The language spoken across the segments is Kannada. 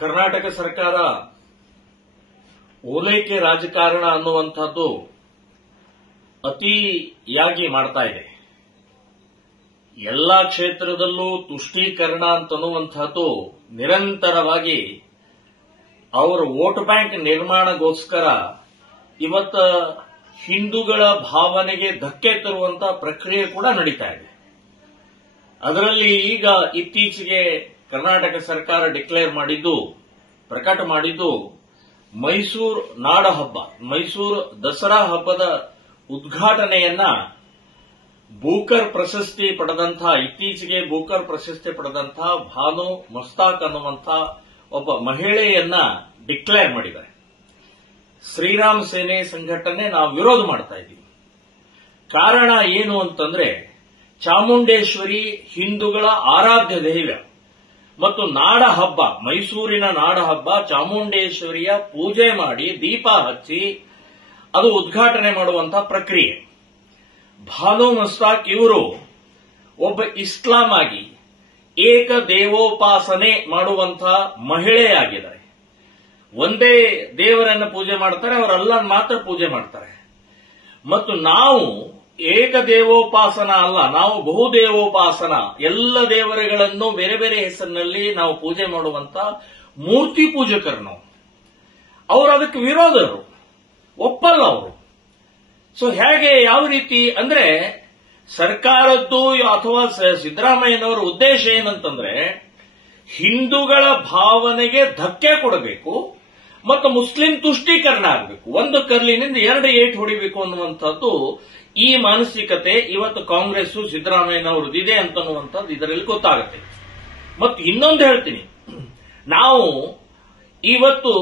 ಕರ್ನಾಟಕ ಸರ್ಕಾರ ಓಲೈಕೆ ರಾಜಕಾರಣ ಅನ್ನುವಂಥದ್ದು ಅತಿಯಾಗಿ ಮಾಡ್ತಾ ಇದೆ. ಎಲ್ಲಾ ಕ್ಷೇತ್ರದಲ್ಲೂ ತುಷ್ಟೀಕರಣ ಅಂತನ್ನುವಂಥದ್ದು ನಿರಂತರವಾಗಿ ಅವರ ವೋಟ್ ಬ್ಯಾಂಕ್ ನಿರ್ಮಾಣಗೋಸ್ಕರ ಇವತ್ತ ಹಿಂದೂಗಳ ಭಾವನೆಗೆ ಧಕ್ಕೆ ತರುವಂತಹ ಪ್ರಕ್ರಿಯೆ ಕೂಡ ನಡೀತಾ ಇದೆ. ಅದರಲ್ಲಿ ಈಗ ಇತ್ತೀಚೆಗೆ ಕರ್ನಾಟಕ ಸರ್ಕಾರ ಪ್ರಕಟ ಮಾಡಿದ್ದು ಮೈಸೂರು ನಾಡ ಹಬ್ಬ, ಮೈಸೂರು ದಸರಾ ಹಬ್ಬದ ಉದ್ಘಾಟನೆಯನ್ನ ಇತ್ತೀಚೆಗೆ ಬೂಕರ್ ಪ್ರಶಸ್ತಿ ಪಡೆದಂತಹ ಭಾನು ಮಸ್ತಾಕ್ ಅನ್ನುವಂಥ ಒಬ್ಬ ಮಹಿಳೆಯನ್ನ ಡಿಕ್ಲೇರ್ ಮಾಡಿದ್ದಾರೆ. ಶ್ರೀರಾಮ್ ಸೇನೆ ಸಂಘಟನೆ ನಾವು ವಿರೋಧ ಮಾಡ್ತಾ ಇದ್ದೀವಿ. ಕಾರಣ ಏನು ಅಂತಂದ್ರೆ, ಚಾಮುಂಡೇಶ್ವರಿ ಹಿಂದೂಗಳ ಆರಾಧ್ಯ ದೈವ ಮತ್ತು ನಾಡ ಹಬ್ಬ, ಮೈಸೂರಿನ ನಾಡ ಹಬ್ಬ, ಚಾಮುಂಡೇಶ್ವರಿಯ ಪೂಜೆ ಮಾಡಿ ದೀಪ ಹಚ್ಚಿ ಅದು ಉದ್ಘಾಟನೆ ಮಾಡುವಂತಹ ಪ್ರಕ್ರಿಯೆ. ಭಾನು ಮಸ್ತಾಕ್ ಇವರು ಒಬ್ಬ ಇಸ್ಲಾಂ ಆಗಿ ಏಕ ದೇವೋಪಾಸನೆ ಮಾಡುವಂತಹ ಮಹಿಳೆಯಾಗಿದ್ದಾರೆ. ಒಂದೇ ದೇವರನ್ನ ಪೂಜೆ ಮಾಡ್ತಾರೆ, ಅವರು ಅಲ್ಲನ್ ಮಾತ್ರ ಪೂಜೆ ಮಾಡ್ತಾರೆ. ಮತ್ತು ನಾವು ಏಕ ದೇವೋಪಾಸನ ಅಲ್ಲ, ನಾವು ಬಹುದೇವೋಪಾಸನ, ಎಲ್ಲ ದೇವರುಗಳನ್ನು ಬೇರೆ ಬೇರೆ ಹೆಸರಿನಲ್ಲಿ ನಾವು ಪೂಜೆ ಮಾಡುವಂತ ಮೂರ್ತಿ ಪೂಜಕರು ನಾವು. ಅವರು ಅದಕ್ಕೆ ವಿರೋಧರು, ಒಪ್ಪಲ್ಲ ಅವರು. ಸೊ ಹೇಗೆ, ಯಾವ ರೀತಿ ಅಂದ್ರೆ, ಸರ್ಕಾರದ್ದು ಅಥವಾ ಸಿದ್ದರಾಮಯ್ಯನವರ ಉದ್ದೇಶ ಏನಂತಂದ್ರೆ ಹಿಂದೂಗಳ ಭಾವನೆಗೆ ಧಕ್ಕೆ ಕೊಡಬೇಕು ಮತ್ತು ಮುಸ್ಲಿಂ ತುಷ್ಟೀಕರಣ ಆಗಬೇಕು, ಒಂದು ಕರ್ಲಿನಿಂದ ಎರಡು ಏಟು ಹೊಡಿಬೇಕು ಅನ್ನುವಂಥದ್ದು ಈ ಮಾನಸಿಕತೆ ಇವತ್ತು ಕಾಂಗ್ರೆಸ್ ಸಿದ್ದರಾಮಯ್ಯನವ್ರದ್ದು ಇದೆ ಅಂತನ್ನುವಂಥದ್ದು ಇದರಲ್ಲಿ ಗೊತ್ತಾಗುತ್ತೆ. ಮತ್ತು ಇನ್ನೊಂದು ಹೇಳ್ತೀನಿ, ನಾವು ಇವತ್ತು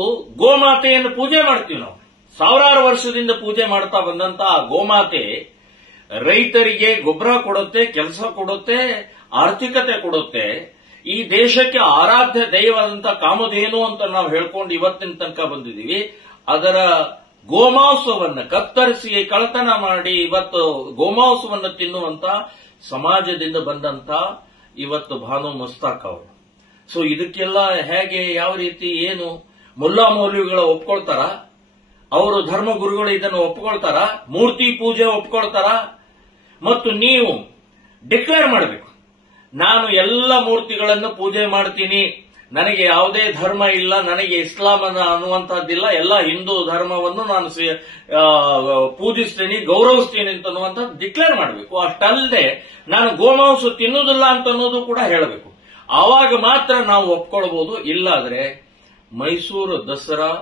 ಗೋಮಾತೆಯನ್ನು ಪೂಜೆ ಮಾಡ್ತೀವಿ. ನಾವು ಸಾವಿರಾರು ವರ್ಷದಿಂದ ಪೂಜೆ ಮಾಡ್ತಾ ಬಂದಂತಹ ಗೋಮಾತೆ ರೈತರಿಗೆ ಗೊಬ್ಬರ ಕೊಡುತ್ತೆ, ಕೆಲಸ ಕೊಡುತ್ತೆ, ಆರ್ಥಿಕತೆ ಕೊಡುತ್ತೆ. ಈ ದೇಶಕ್ಕೆ ಆರಾಧ್ಯ ದೈವದಂತ ಕಾಮಧೇನು ಅಂತ ನಾವು ಹೇಳ್ಕೊಂಡು ಇವತ್ತಿನ ತನಕ ಬಂದಿದ್ದೀವಿ. ಅದರ ಗೋಮಾಂಸವನ್ನ ಕತ್ತರಿಸಿ ಕಳತನ ಮಾಡಿ ಇವತ್ತು ಗೋಮಾಂಸವನ್ನು ತಿನ್ನುವಂತ ಸಮಾಜದಿಂದ ಬಂದಂತ ಇವತ್ತು ಭಾನು ಮಸ್ತಾಕ್ ಅವರು. ಸೊ ಇದಕ್ಕೆಲ್ಲ ಹೇಗೆ, ಯಾವ ರೀತಿ, ಏನು ಮುಲ್ಲಾ ಮೌಲ್ವಿಗಳು ಒಪ್ಕೊಳ್ತಾರ? ಅವರು ಧರ್ಮಗುರುಗಳು ಇದನ್ನು ಒಪ್ಕೊಳ್ತಾರ? ಮೂರ್ತಿ ಪೂಜೆ ಒಪ್ಕೊಳ್ತಾರ? ಮತ್ತು ನೀವು ಡಿಕ್ಲೇರ್ ಮಾಡಬೇಕು, ನಾನು ಎಲ್ಲ ಮೂರ್ತಿಗಳನ್ನು ಪೂಜೆ ಮಾಡ್ತೀನಿ, ನನಗೆ ಯಾವುದೇ ಧರ್ಮ ಇಲ್ಲ, ನನಗೆ ಇಸ್ಲಾಂ ಅನ್ನುವಂಥದ್ದಿಲ್ಲ, ಎಲ್ಲ ಹಿಂದೂ ಧರ್ಮವನ್ನು ನಾನು ಪೂಜಿಸ್ತೀನಿ, ಗೌರವಿಸ್ತೀನಿ ಅಂತನ್ನುವಂಥದ್ದು ಡಿಕ್ಲೇರ್ ಮಾಡಬೇಕು. ಅಷ್ಟಲ್ಲದೆ ನಾನು ಗೋಮಾಂಸ ತಿನ್ನುವುದಿಲ್ಲ ಅಂತನ್ನೋದು ಕೂಡ ಹೇಳಬೇಕು. ಆವಾಗ ಮಾತ್ರ ನಾವು ಒಪ್ಕೊಳ್ಬಹುದು. ಇಲ್ಲಾದ್ರೆ ಮೈಸೂರು ದಸರಾ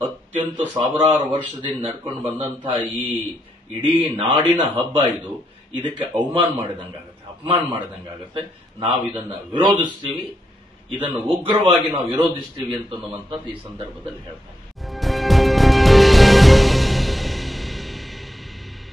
ಅತ್ಯಂತ ಸಾವಿರಾರು ವರ್ಷದಿಂದ ನಡ್ಕೊಂಡು ಬಂದಂತಹ ಈ ಇಡೀ ನಾಡಿನ ಹಬ್ಬ ಇದು. ಇದಕ್ಕೆ ಅವಮಾನ ಮಾಡಿದಂಗಾಗುತ್ತೆ, ಅಪಮಾನ ಮಾಡಿದಂಗಾಗುತ್ತೆ. ನಾವು ಇದನ್ನ ವಿರೋಧಿಸ್ತೀವಿ, ಇದನ್ನು ಉಗ್ರವಾಗಿ ನಾವು ವಿರೋಧಿಸ್ತೀವಿ ಅಂತನ್ನುವಂಥದ್ದು ಈ ಸಂದರ್ಭದಲ್ಲಿ ಹೇಳ್ತಾರೆ.